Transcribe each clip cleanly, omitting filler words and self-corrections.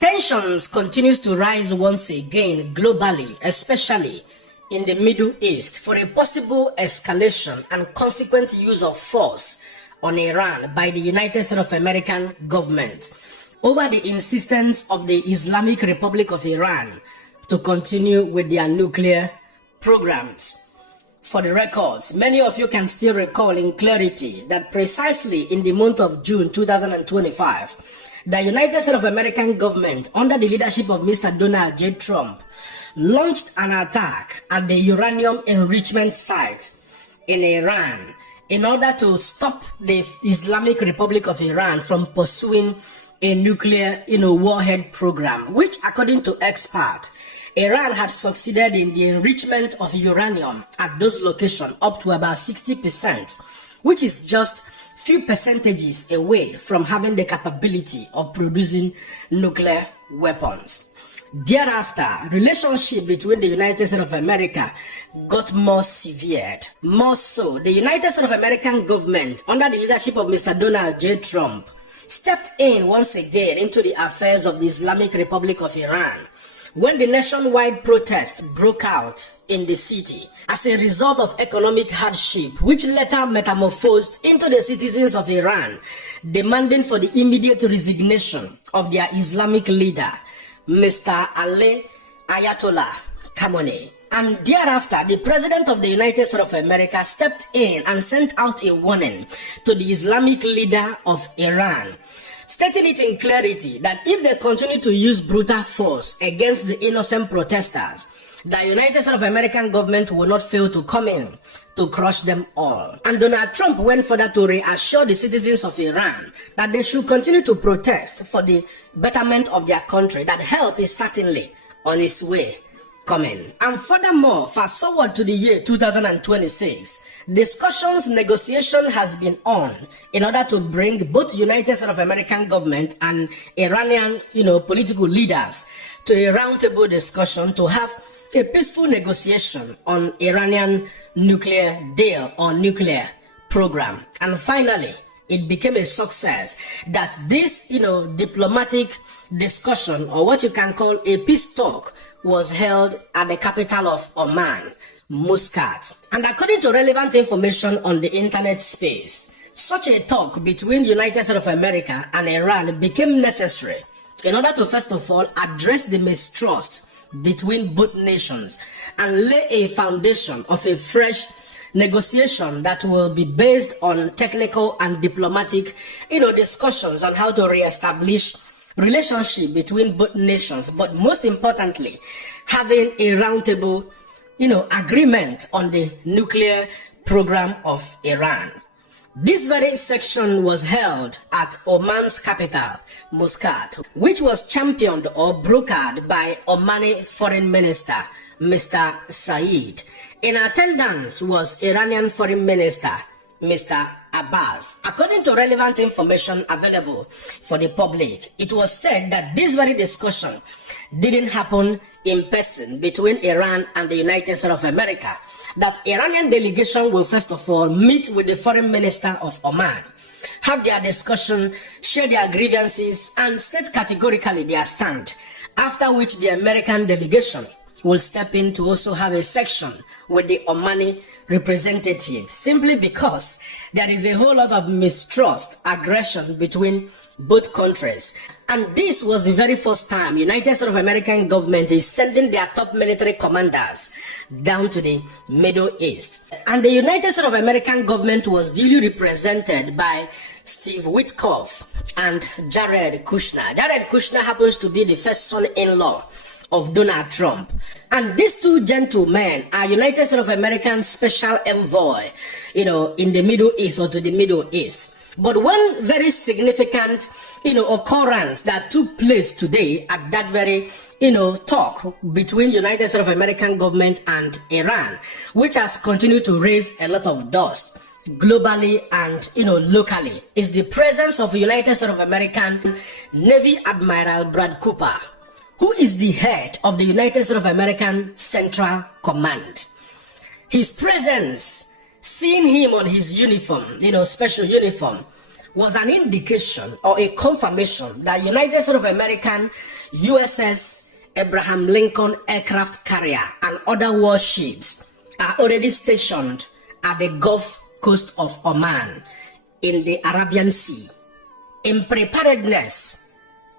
Tensions continues to rise once again globally, especially in the Middle East, for a possible escalation and consequent use of force on Iran by the United States of American government over the insistence of the Islamic Republic of Iran to continue with their nuclear programs. For the records, many of you can still recall in clarity that precisely in the month of June 2025, the United States of American government, under the leadership of Mr. Donald J. Trump, launched an attack at the uranium enrichment site in Iran in order to stop the Islamic Republic of Iran from pursuing a nuclear, warhead program, which, according to experts, Iran had succeeded in the enrichment of uranium at those locations up to about 60%, which is just few percentages away from having the capability of producing nuclear weapons. Thereafter, relationship between the United States of America got more severed. More so, the United States of American government, under the leadership of Mr. Donald J. Trump, stepped in once again into the affairs of the Islamic Republic of Iran when the nationwide protest broke out in the city as a result of economic hardship, which later metamorphosed into the citizens of Iran demanding for the immediate resignation of their Islamic leader, Mr. Ali Ayatollah Khamenei. And thereafter, the President of the United States of America stepped in and sent out a warning to the Islamic leader of Iran, stating it in clarity that if they continue to use brutal force against the innocent protesters, the United States of American government will not fail to come in to crush them all. And Donald Trump went further to reassure the citizens of Iran that they should continue to protest for the betterment of their country, that help is certainly on its way coming. And furthermore, fast forward to the year 2026, negotiation has been on in order to bring both United States of American government and Iranian, political leaders to a roundtable discussion to have a peaceful negotiation on Iranian nuclear deal or nuclear program. And finally, it became a success that this, diplomatic discussion, or what you can call a peace talk, was held at the capital of Oman, Muscat. And according to relevant information on the internet space, such a talk between the United States of America and Iran became necessary in order to first of all address the mistrust between both nations and lay a foundation of a fresh negotiation that will be based on technical and diplomatic, discussions on how to reestablish relationship between both nations, but most importantly, having a roundtable, agreement on the nuclear program of Iran. This very section was held at Oman's capital, Muscat, which was championed or brokered by Omani Foreign Minister, Mr. Saeed. In attendance was Iranian Foreign Minister, Mr. Abbas. According to relevant information available for the public, it was said that this very discussion didn't happen in person between Iran and the United States of America, that Iranian delegation will first of all meet with the foreign minister of Oman, have their discussion, share their grievances, and state categorically their stand, after which the American delegation will step in to also have a section with the Omani representative, simply because there is a whole lot of mistrust, aggression between both countries. And this was the very first time United States of American government is sending their top military commanders down to the Middle East. And the United States of American government was duly represented by Steve Witkoff and Jared Kushner. Jared Kushner happens to be the first son-in-law of Donald Trump. And these two gentlemen are United States of American special envoy, in the Middle East or to the Middle East. But one very significant, occurrence that took place today at that very, talk between United States of American government and Iran, which has continued to raise a lot of dust globally and, locally, is the presence of United States of American Navy Admiral Brad Cooper, who is the head of the United States of American Central Command. His presence, seeing him on his uniform, special uniform, was an indication or a confirmation that United States of American USS Abraham Lincoln aircraft carrier and other warships are already stationed at the Gulf coast of Oman in the Arabian Sea in preparedness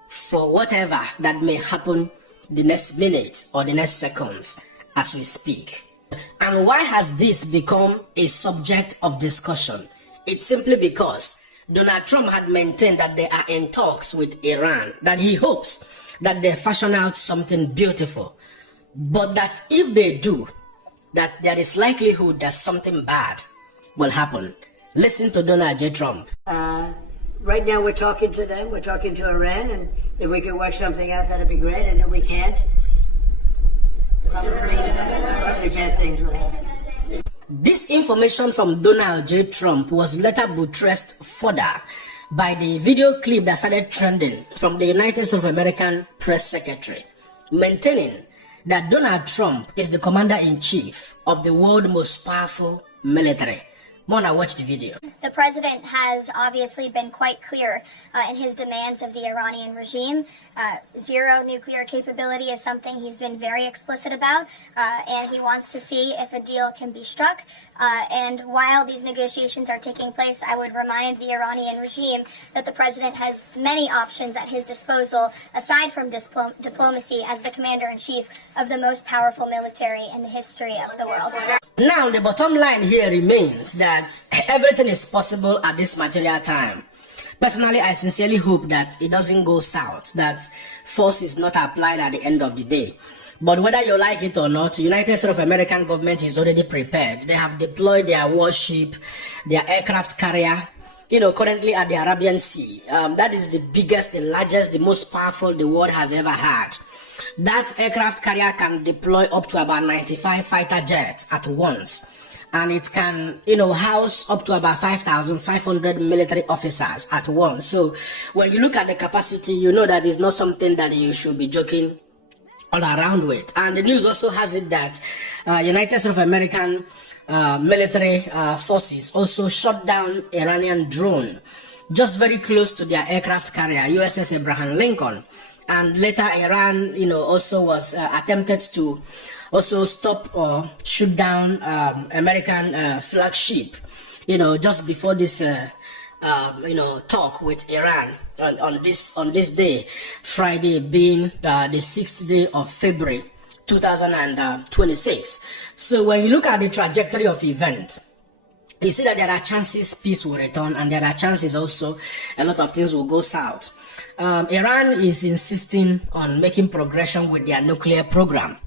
for whatever that may happen the next minute or the next seconds as we speak. And why has this become a subject of discussion? It's simply because Donald Trump had maintained that they are in talks with Iran, that he hopes that they fashion out something beautiful, but that if they do, that there is likelihood that something bad will happen. Listen to Donald J. Trump. Right now we're talking to them, we're talking to Iran, and if we could work something out, that'd be great, and if we can't, probably bad things will happen. This information from Donald J. Trump was later buttressed further by the video clip that started trending from the United States of American press secretary, maintaining that Donald Trump is the commander-in-chief of the world's most powerful military. Mona, watch the video. The president has obviously been quite clear in his demands of the Iranian regime. Zero nuclear capability is something he's been very explicit about, and he wants to see if a deal can be struck. And while these negotiations are taking place, I would remind the Iranian regime that the president has many options at his disposal, aside from diplomacy, as the commander-in-chief of the most powerful military in the history of the world. Now, the bottom line here remains that everything is possible at this material time. Personally, I sincerely hope that it doesn't go south, that force is not applied at the end of the day. But whether you like it or not, the United States of American government is already prepared. They have deployed their warship, their aircraft carrier, currently at the Arabian Sea. That is the biggest, the largest, the most powerful the world has ever had. That aircraft carrier can deploy up to about 95 fighter jets at once. And it can, house up to about 5,500 military officers at once. So when you look at the capacity, you know that it's not something that you should be joking all around with. And the news also has it that United States of American military forces also shot down Iranian drone just very close to their aircraft carrier, USS Abraham Lincoln. And later Iran, also was attempted to also stop or shoot down American flagship, just before this, talk with Iran on this day, Friday being the 6th day of February 2026. So when you look at the trajectory of events, you see that there are chances peace will return, and there are chances also a lot of things will go south. Iran is insisting on making progression with their nuclear program,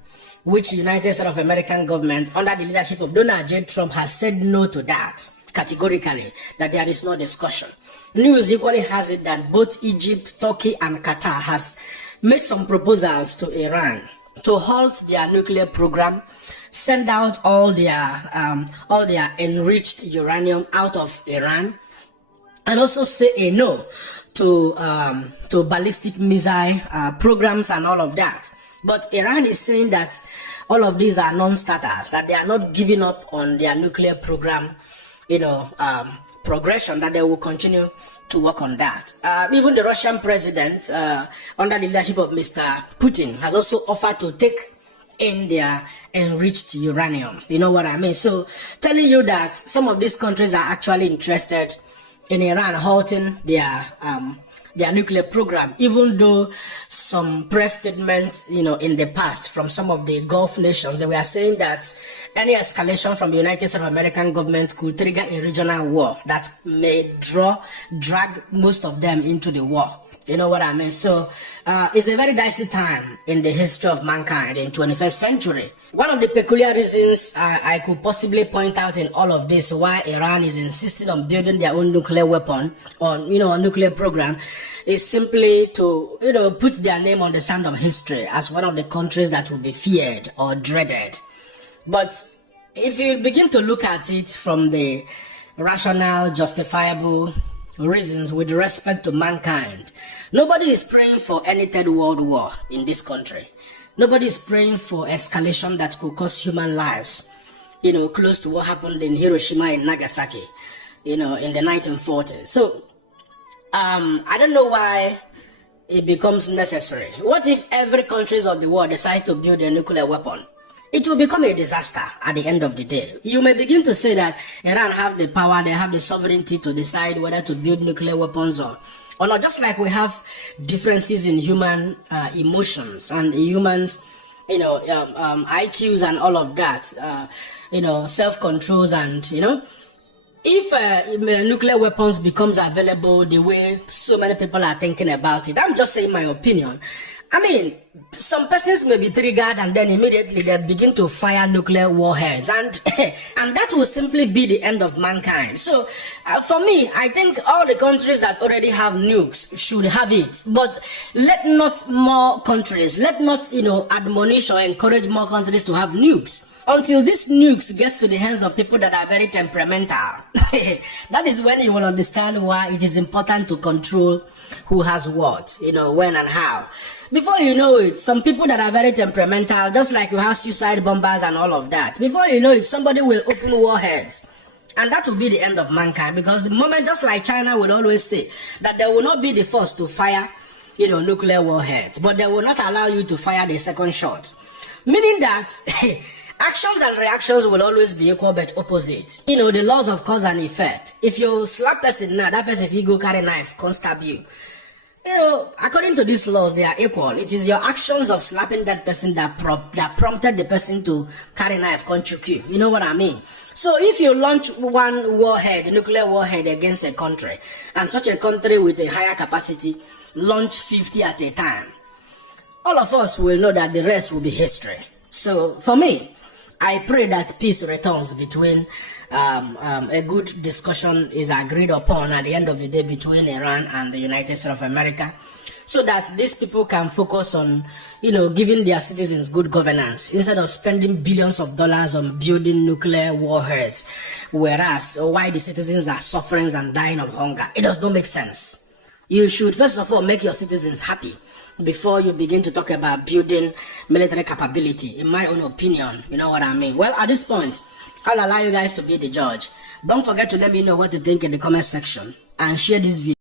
which the United States of American government, under the leadership of Donald J. Trump, has said no to that categorically, that there is no discussion. News equally has it that both Egypt, Turkey, and Qatar has made some proposals to Iran to halt their nuclear program, send out all their enriched uranium out of Iran, and also say a no to ballistic missile programs and all of that. But Iran is saying that all of these are non-starters, that they are not giving up on their nuclear program, progression, that they will continue to work on that. Even the Russian president, under the leadership of Mr. Putin, has also offered to take in their enriched uranium. You know what I mean? So telling you that some of these countries are actually interested in Iran halting their nuclear program, even though some press statements, in the past from some of the Gulf nations, they were saying that any escalation from the United States of American government could trigger a regional war that may drag most of them into the war. You know what I mean? So it's a very dicey time in the history of mankind in 21st century. One of the peculiar reasons I could possibly point out in all of this, why Iran is insisting on building their own nuclear weapon, on a nuclear program, is simply to put their name on the sand of history as one of the countries that will be feared or dreaded. But if you begin to look at it from the rational, justifiable reasons with respect to mankind, nobody is praying for any third world war in this country. Nobody is praying for escalation that could cost human lives, close to what happened in Hiroshima and Nagasaki, in the 1940s. So I don't know why it becomes necessary. What if every countries of the world decide to build a nuclear weapon? It will become a disaster at the end of the day. You may begin to say that Iran have the power, they have the sovereignty to decide whether to build nuclear weapons or not. Just like we have differences in human emotions and humans, IQs and all of that, self-controls and, if nuclear weapons becomes available the way so many people are thinking about it, I'm just saying my opinion. I mean, some persons may be triggered and then immediately they begin to fire nuclear warheads, and and that will simply be the end of mankind. So for me, I think all the countries that already have nukes should have it, but let not more countries, let not admonish or encourage more countries to have nukes until these nukes gets to the hands of people that are very temperamental. That is when you will understand why it is important to control who has what, when and how. Before you know it, some people that are very temperamental, just like you have suicide bombers and all of that, before you know it, somebody will open warheads. And that will be the end of mankind, because the moment, just like China will always say, that they will not be the first to fire, nuclear warheads, but they will not allow you to fire the second shot. Meaning that actions and reactions will always be equal but opposite. The laws of cause and effect. If you slap person now, that person, if you go carry knife, can't stab you. According to these laws, they are equal. It is your actions of slapping that person that prompted the person to carry knife, can't choke you. You know what I mean? So if you launch one warhead, a nuclear warhead against a country, and such a country with a higher capacity launch 50 at a time, all of us will know that the rest will be history. So for me, I pray that peace returns between a good discussion is agreed upon at the end of the day between Iran and the United States of America, so that these people can focus on, giving their citizens good governance instead of spending billions of dollars on building nuclear warheads, whereas why the citizens are suffering and dying of hunger. It does not make sense. You should first of all make your citizens happy before you begin to talk about building military capability, in my own opinion. You know what I mean? Well, at this point, I'll allow you guys to be the judge. Don't forget to let me know what you think in the comment section and share this video.